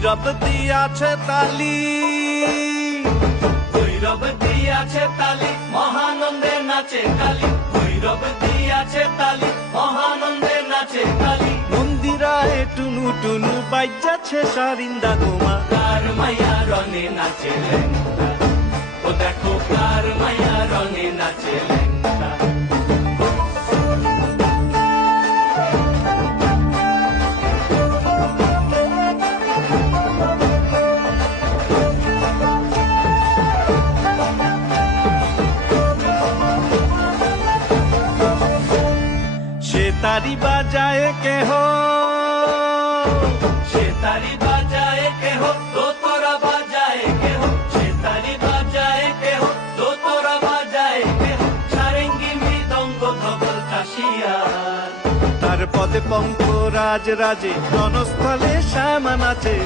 ভৈরব দিয়াছে তালি, ভৈরব দিয়াছে তালি, মহানন্দে নাচে কালী। ভৈরব দিয়াছে তালি, মহানন্দে নাচে কালী। মন্দিরায় টুনু টুনু বাইজাছে সারিন্দা গোমা। কার মাইয়া রনে নাচে লেঙ্গা, ও দেখো কার মাইয়া রনে নাচে লেঙ্গা। সে তারি বাজায় কেহ, সে তারি বাজায় কেহ, দোতরা বাজায় কেহ। সে তারি বাজায় কেহ, দোতরা বাজায় কেহ। সারেঙ্গি মৃদঙ্গ ধবল কাশিয়ার। তার পদে পঙ্ক রাজ রাজে, রণস্থলে শ্যামা নাচে।